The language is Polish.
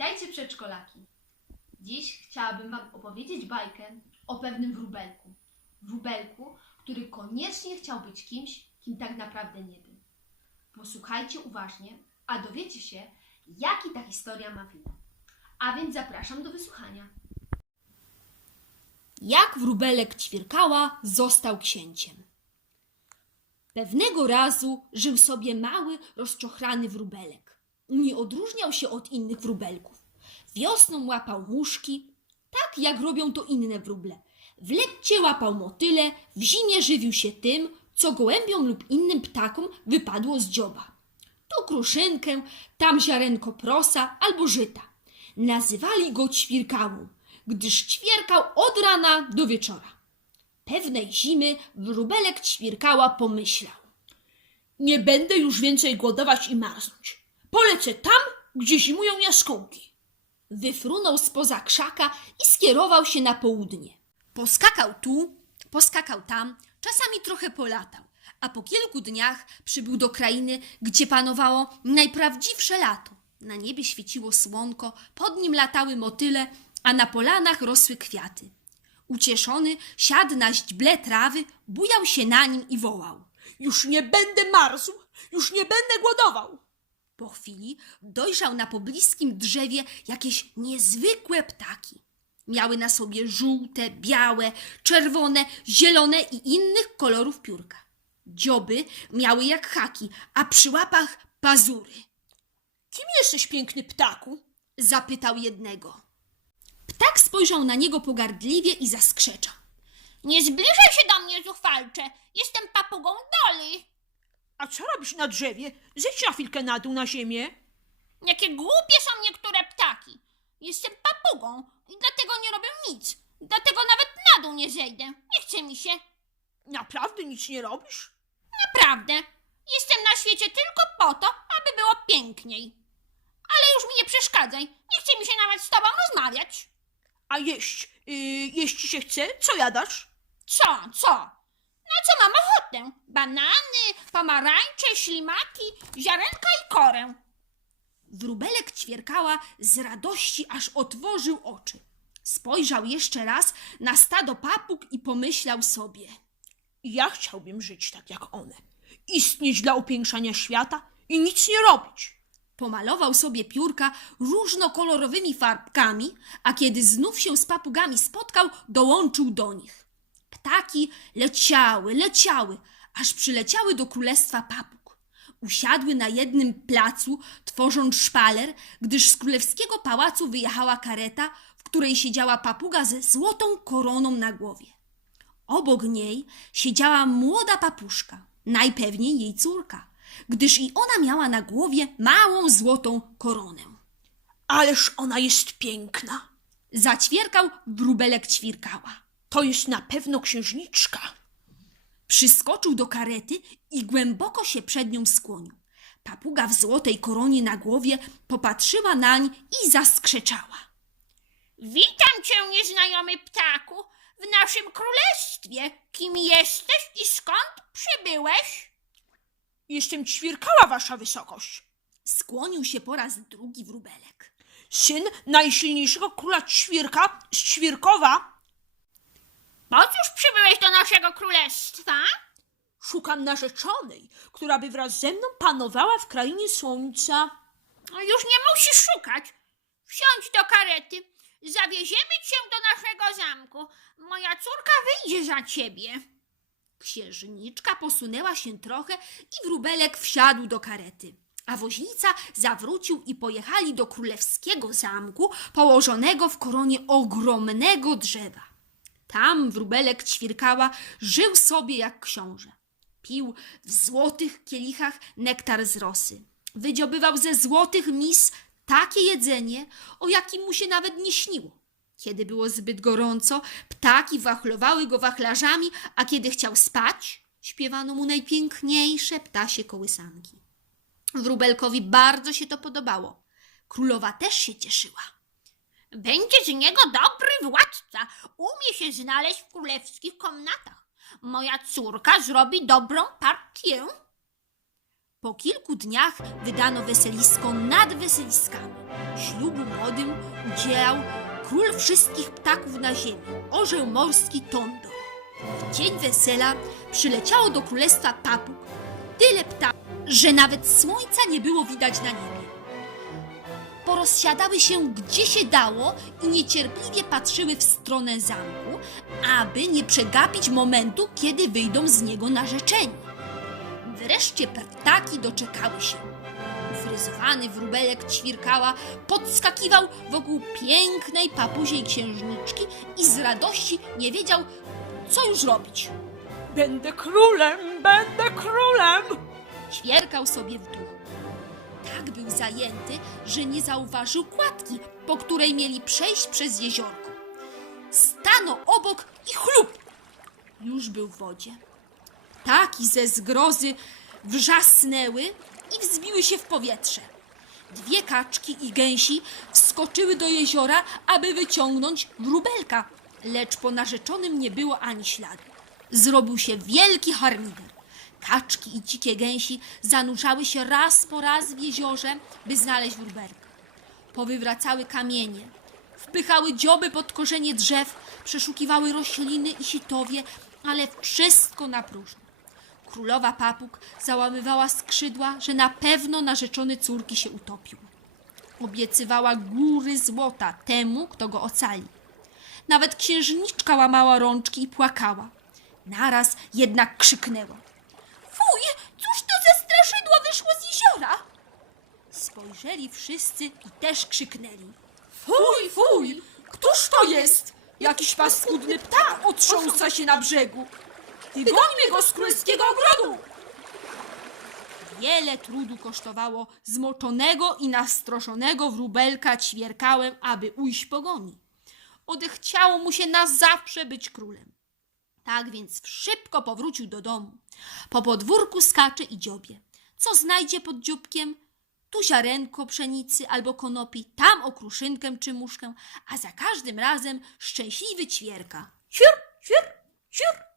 Witajcie przedszkolaki. Dziś chciałabym Wam opowiedzieć bajkę o pewnym wróbelku. Wróbelku, który koniecznie chciał być kimś, kim tak naprawdę nie był. Posłuchajcie uważnie, a dowiecie się, jaki ta historia ma finał. A więc zapraszam do wysłuchania. Jak wróbelek ćwierkała, został księciem. Pewnego razu żył sobie mały, rozczochrany wróbelek. Nie odróżniał się od innych wróbelków. Wiosną łapał muszki, tak jak robią to inne wróble. W lepcie łapał motyle, w zimie żywił się tym, co gołębiom lub innym ptakom wypadło z dzioba. Tu kruszynkę, tam ziarenko prosa albo żyta. Nazywali go ćwirkałą, gdyż ćwierkał od rana do wieczora. Pewnej zimy wróbelek ćwirkała pomyślał. Nie będę już więcej głodować i marznąć. Polecę tam, gdzie zimują jaskółki. Wyfrunął spoza krzaka i skierował się na południe. Poskakał tu, poskakał tam, czasami trochę polatał, a po kilku dniach przybył do krainy, gdzie panowało najprawdziwsze lato. Na niebie świeciło słonko, pod nim latały motyle, a na polanach rosły kwiaty. Ucieszony siadł na źdźble trawy, bujał się na nim i wołał. Już nie będę marzł, już nie będę głodował. Po chwili dojrzał na pobliskim drzewie jakieś niezwykłe ptaki. Miały na sobie żółte, białe, czerwone, zielone i innych kolorów piórka. Dzioby miały jak haki, a przy łapach pazury. Kim jesteś, piękny ptaku? zapytał jednego. Ptak spojrzał na niego pogardliwie i zaskrzeczał. Nie zbliżaj się do mnie, zuchwalcze. Jestem papugą Doli. A co robisz na drzewie? Zejdź na chwilkę na dół na ziemię. Jakie głupie są niektóre ptaki. Jestem papugą i dlatego nie robię nic. Dlatego nawet na dół nie zejdę. Nie chce mi się. Naprawdę nic nie robisz? Naprawdę. Jestem na świecie tylko po to, aby było piękniej. Ale już mi nie przeszkadzaj. Nie chce mi się nawet z tobą rozmawiać. A jeść? Yy, jeść ci się chce? Co jadasz? Co, co? Na co mam ochotę? Banany, pomarańcze, ślimaki, ziarenka i korę. Wróbelek ćwierkała z radości, aż otworzył oczy. Spojrzał jeszcze raz na stado papug i pomyślał sobie. Ja chciałbym żyć tak jak one. Istnieć dla upiększania świata i nic nie robić. Pomalował sobie piórka różnokolorowymi farbkami, a kiedy znów się z papugami spotkał, dołączył do nich. Ptaki leciały, leciały, aż przyleciały do królestwa papug. Usiadły na jednym placu, tworząc szpaler, gdyż z królewskiego pałacu wyjechała kareta, w której siedziała papuga ze złotą koroną na głowie. Obok niej siedziała młoda papuszka, najpewniej jej córka, gdyż i ona miała na głowie małą złotą koronę. Ależ ona jest piękna. Zaćwierkał wróbelek ćwirkała. To jest na pewno księżniczka. Przyskoczył do karety i głęboko się przed nią skłonił. Papuga w złotej koronie na głowie popatrzyła nań i zaskrzeczała. Witam cię, nieznajomy ptaku, w naszym królestwie. Kim jesteś i skąd przybyłeś? Jestem ćwierkała, wasza wysokość. Skłonił się po raz drugi wróbelek. Syn najsilniejszego króla ćwierka z ćwierkowa. Po cóż przybyłeś do naszego królestwa? Szukam narzeczonej, która by wraz ze mną panowała w krainie słońca. No Już nie musisz szukać. Wsiądź do karety. Zawieziemy cię do naszego zamku. Moja córka wyjdzie za ciebie. Księżniczka posunęła się trochę i wróbelek wsiadł do karety. A woźnica zawrócił i pojechali do królewskiego zamku położonego w koronie ogromnego drzewa. Tam wróbelek ćwirkała żył sobie jak książę. Pił w złotych kielichach nektar z rosy. Wydziobywał ze złotych mis takie jedzenie, o jakim mu się nawet nie śniło. Kiedy było zbyt gorąco, ptaki wachlowały go wachlarzami, a kiedy chciał spać, śpiewano mu najpiękniejsze ptasie kołysanki. Wróbelkowi bardzo się to podobało. Królowa też się cieszyła. Będzie z niego dobry władca. Umie się znaleźć w królewskich komnatach. Moja córka zrobi dobrą partię. Po kilku dniach wydano weselisko nad weseliskami. Ślubu młodym udzielał król wszystkich ptaków na ziemi, orzeł morski Tondor. W dzień wesela przyleciało do królestwa papug tyle ptaków, że nawet słońca nie było widać na niebie. Porozsiadały się gdzie się dało i niecierpliwie patrzyły w stronę zamku, aby nie przegapić momentu, kiedy wyjdą z niego narzeczeni. Wreszcie ptaki doczekały się. Ufryzowany wróbelek ćwirkała podskakiwał wokół pięknej papuziej księżniczki i z radości nie wiedział, co już robić. Będę królem, będę królem! Ćwierkał sobie w duchu. Był zajęty, że nie zauważył kładki, po której mieli przejść przez jeziorko. Stanął obok i chlup! Już był w wodzie. Taki ze zgrozy wrzasnęły i wzbiły się w powietrze. Dwie kaczki i gęsi wskoczyły do jeziora, aby wyciągnąć wróbelka, lecz po narzeczonym nie było ani śladu. Zrobił się wielki harmider. Kaczki i dzikie gęsi zanurzały się raz po raz w jeziorze, by znaleźć wróbelka. Powywracały kamienie, wpychały dzioby pod korzenie drzew, przeszukiwały rośliny i sitowie, ale wszystko na próżno. Królowa papug załamywała skrzydła, że na pewno narzeczony córki się utopił. Obiecywała góry złota temu, kto go ocali. Nawet księżniczka łamała rączki i płakała. Naraz jednak krzyknęła. Fuj, cóż to za straszydło Spojrzeli wszyscy i też krzyknęli. Fuj, fuj! Któż to jest? Jakiś paskudny ptak otrząsa się na brzegu. Wygońmy go z królewskiego ogrodu! Wiele trudu kosztowało zmoczonego i nastroszonego wróbelka ćwierkałem, aby ujść pogoni. Odechciało mu się na zawsze być królem. Tak więc szybko powrócił do domu. Po podwórku skacze i dziobie. Co znajdzie pod dzióbkiem? Tu ziarenko pszenicy albo konopi, tam okruszynkę czy muszkę, a za każdym razem szczęśliwy ćwierka. Ciur, ciur, ciur.